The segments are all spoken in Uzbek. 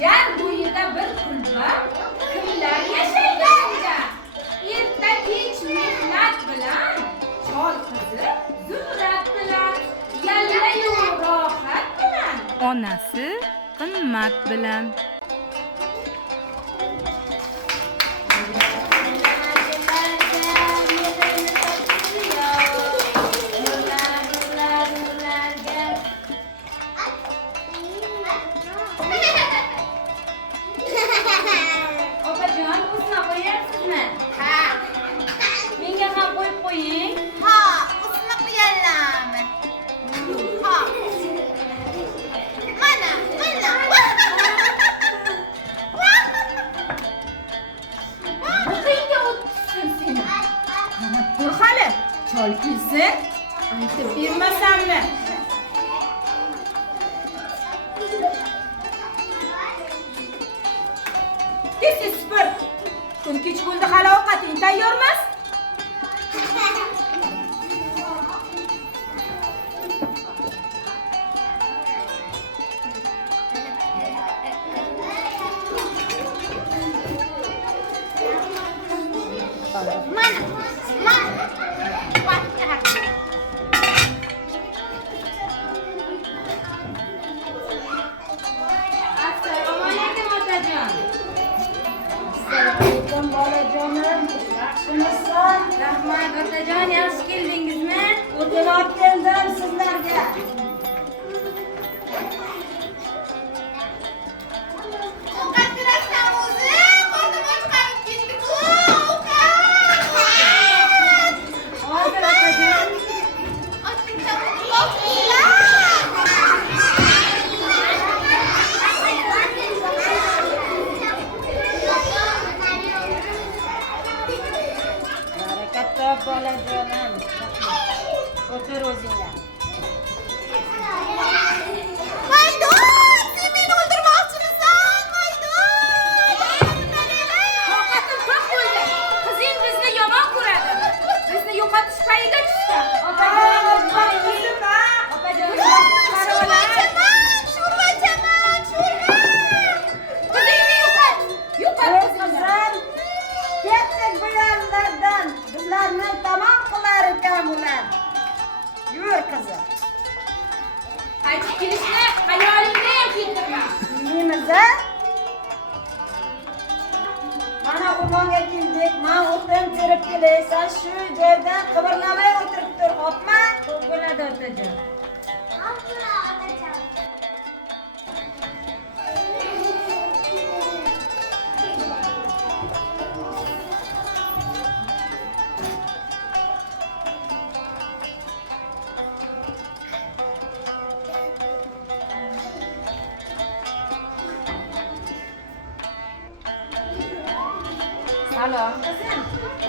jar bo'yida bir kulba kimlar yashaydi unda? Erta kech mehnat bilan, chol qizi Zumrad bilan, yallayu rohat bilan, onasi qimmat bilan. Opajon, usna qo'yasizmi? Ha, Menga ham qo'yib qo'ying. ha, usma qo'yalami? Ha. Mana. Buqingga o't tushsin seni. Qarab tur hali. Chol kelsin. Aytib bermasammi? Tez supur. Kun kech bo'ldi, hali ovqating tayyormas? Mana. Patah. Assalomu alaykum otajon. Assalomu bolajonim, yaxshimisan? Rahmat otajon, yaxshi keldingizmi? O'tin olib keldim sizlarga. Ovqat berasizmi o'zi? Qornim ochqarib ketdi-ku. Ovqat. Hozir otajon. Barakat top bolajonim. O'tir o'zinglar. Maydon, sen meni o'ldirmoqchimisan? Maydon. Ovqatim ko'p bo'ldi. Qizing bizni yomon ko'radi. Bizni yo'qotish payiga tushdi. Opajon, Sho'rvachaman. qizingni yo'qot. Yo'qot qizingni. O'zimizdan ketdik bu yerlardan. Bizlarni tamom qilar ekan bular. Yur qizim. Qaytib kelishni xayolingga ham keltirma. Nimiz-a? Mana o'monga keldik. Men o'tin terib kelaysan, shu joydan qimirlamay o'tirib tur, xo'pmi? Xo'p bo'ladi otajon. Salom qizim.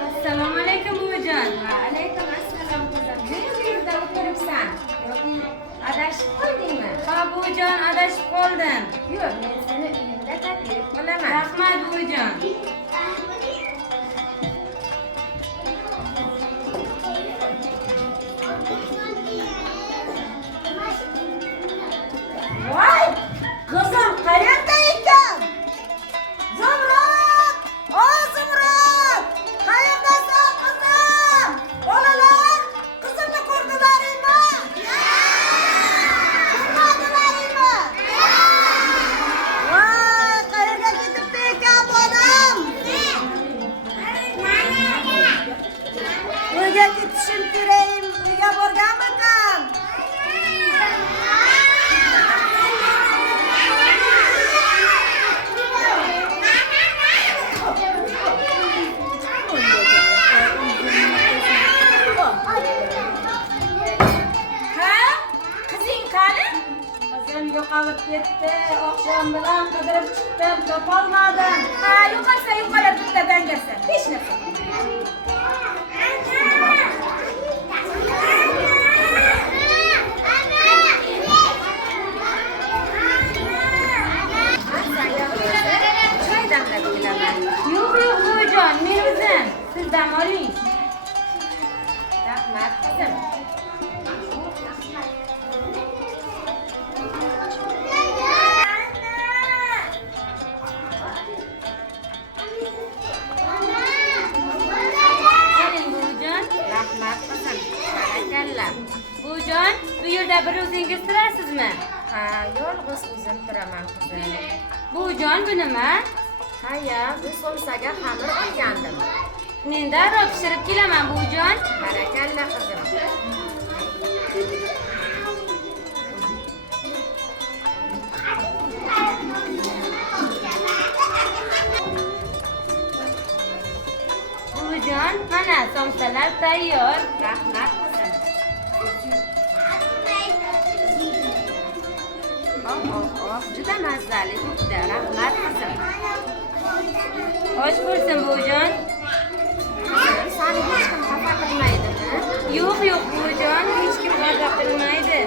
Assalomu alaykum buvijon. Va alaykum assalom qizim. Nega bu yerda o'tiribsan? Yoki adashib qoldingmi? Ha buvijon, adashib qoldim. Yo'q, men seni uyimda taklif qilaman. Rahmat buvijon. Voy! Qizim qayerda ekan? Zumrad! O Zumrad! Qayerdasan qizim? Bolalar, qizimni ko'rdilaringmi? Ko'rmadilaringmi? Voy, qayerga ketibdi ekan bolam? Uyga ketishim kerak, uyga borganmikan? Ha? Qizing qani? Qizim yo'qolib ketdi. Oqshom bilan qidirib chiqdim, topolmadim. Ha, yo'qolsa yo'qoladi bitta dangasa. Hech narsa. Choy damlab kelaman. Yo'q, buvijon, men o'zim. Siz dam oling. Rahmat qizim. turasizmi? Ha, yolg'iz o'zim turaman qizim. Buvijon, bu nima? Ha, bu somsaga xamir olgandim. Men darrov pishirib kelaman, buvijon. Barakalla qizim. Buvijon, mana somsalar tayyor. Rahmat qizim. Juda mazali bitta. Rahmat qizim. Osh bo'lsin, buvijon. Qizim, seni hech kim xafa qilmaydimi? Yo'q, buvijon, hech kim g'azab qilmaydi.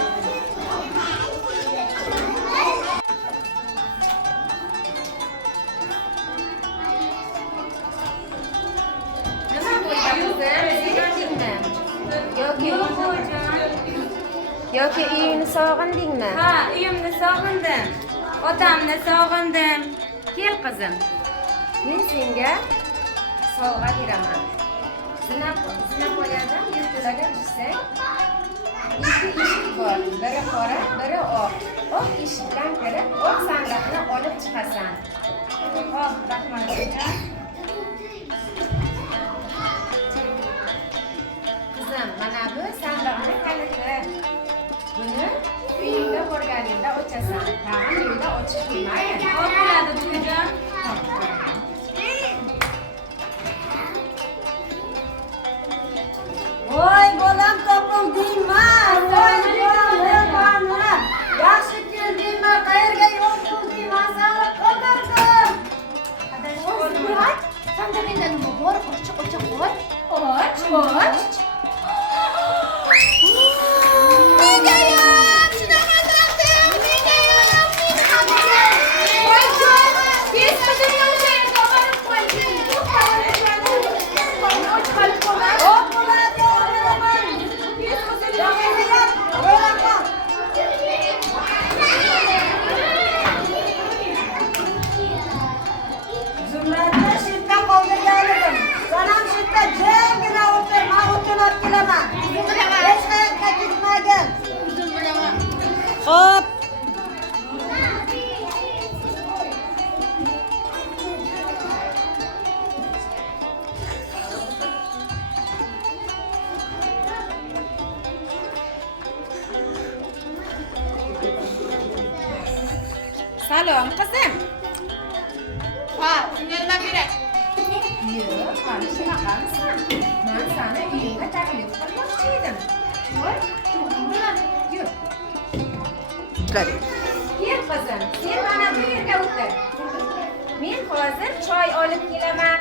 Nima bo'ldi qizim? Sendingmi? Yo'q, buvijon. Yoki uyingni sog'indingmi? Ha, uyimni sog'indim. Otamni sog'indim. Kel qizim. Men senga sovg'a beraman. Zinapoyadan yerto'laga tushsang, ikki eshik bor. Biri qora, biri oq. Oq eshikdan kirib, oq sandiqni olib chiqasan. Xo'p, rahmat, buvijon. Qizim, mana bu sandiqni kaliti. Buni uyingga borganingda ochasan. Tag'in uyda ochib qo'ymagin. Xo'p bo'ladi, buvijon. Voy bolam topildingmi? Voy bolam, yaxshi keldingmi? Qayerga yo'l qildingmi? Seni qidirdim. Sandag'ingda nima bor? Ochiq qo'y. Och. Negayam shunaqa qilasiz? Negayam? Voyjon, tez qizimga o'shayni olib qo'ying. Och qolib qolmang. Xo'p bo'ladi, o'g'liman. Bo'laman. Zumradni shitda qoldirgan edim. Sanam shitda jimgina o'tir, men o'tirib kelaman. Hech qayerga ketmagin. Xo'p. Salom qizim. Ha, senga nima kerak? Yo'q, hali shunaqamisan. Men seni uyingga taklif qilmoqchi edim. Voy, bilan Yur. Kel qizim, sen mana bu yerga o'tir. Men hozir choy olib kelaman.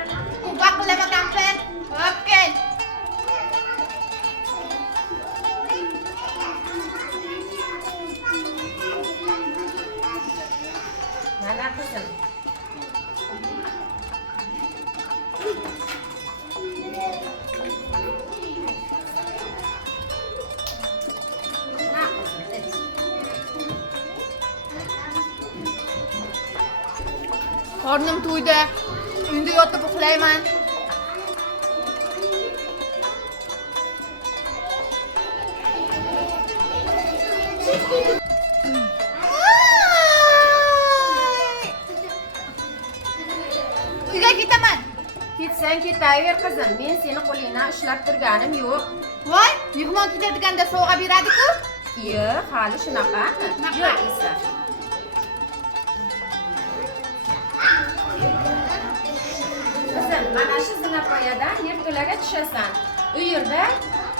kupa qilama kampir. Hop kel. Mana qizim. Ha, qizim, ich. Qornim to'ydi. Uyda yotib uxlayman. Uyga ketaman. Ketsang ketaver qizim. Men seni qo'lingdan ushlab turganim yo'q. Voy, mehmon ketadiganda sovg'a beradi-ku. Yo'q, hali shunaqami? Yo'q esa. Qizim, mana shu zinapoyadan yerto'laga tushasan. U yerda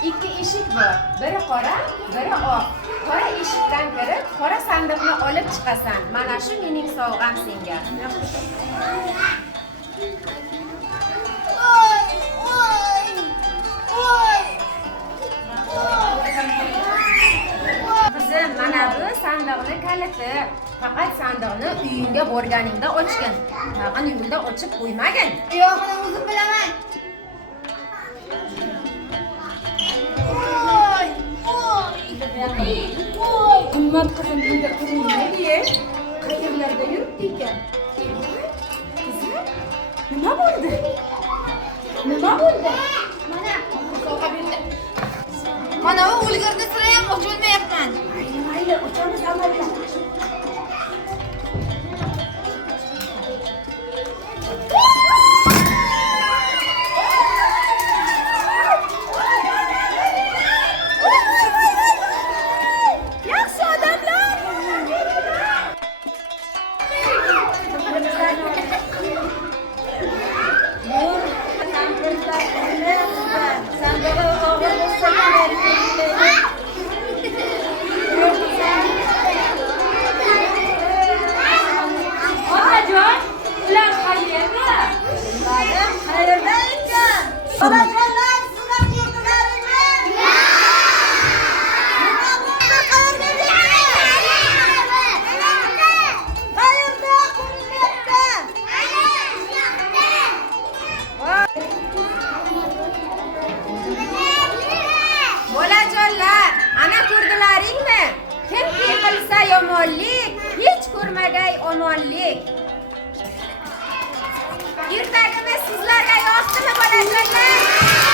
ikki eshik bor. Biri qora, biri oq. Qora eshikdan kirib, qora sandiqni olib chiqasan. Mana shu mening sovg'am senga. Qizim, mana bu sandiqni kaliti. Faqat sandiqni uyingga borganingda ochgin. Tag'in yo'lda ochib qo'ymagin. Yo'q, men o'zim bilaman. Qimmat qizim, bunda ko'rinmaydi-ye. Qayerlarda yuribdi ekan? Qizim, nima bo'ldi? Nima bo'ldi? Mana, sovg'a berdi. Mana u o'lgirdi, sira ham ocholmayapman. Mayli, Endi uchamiz amalda. Yaxshi odamlar. Otajon, ular qayerda? Qayerda ekan? Onajonlar, sizlar yurtlaringmi? Nima bo'ldi? Qayerga ketdi? Qayerda? Qo'ymoqda. Bolajonlar, ana ko'rdilaringmi? Kimki qilsa yomonlik, hech ko'rmagay omonlik. Ertagimiz sizlarga yoqdimi bolajonlar?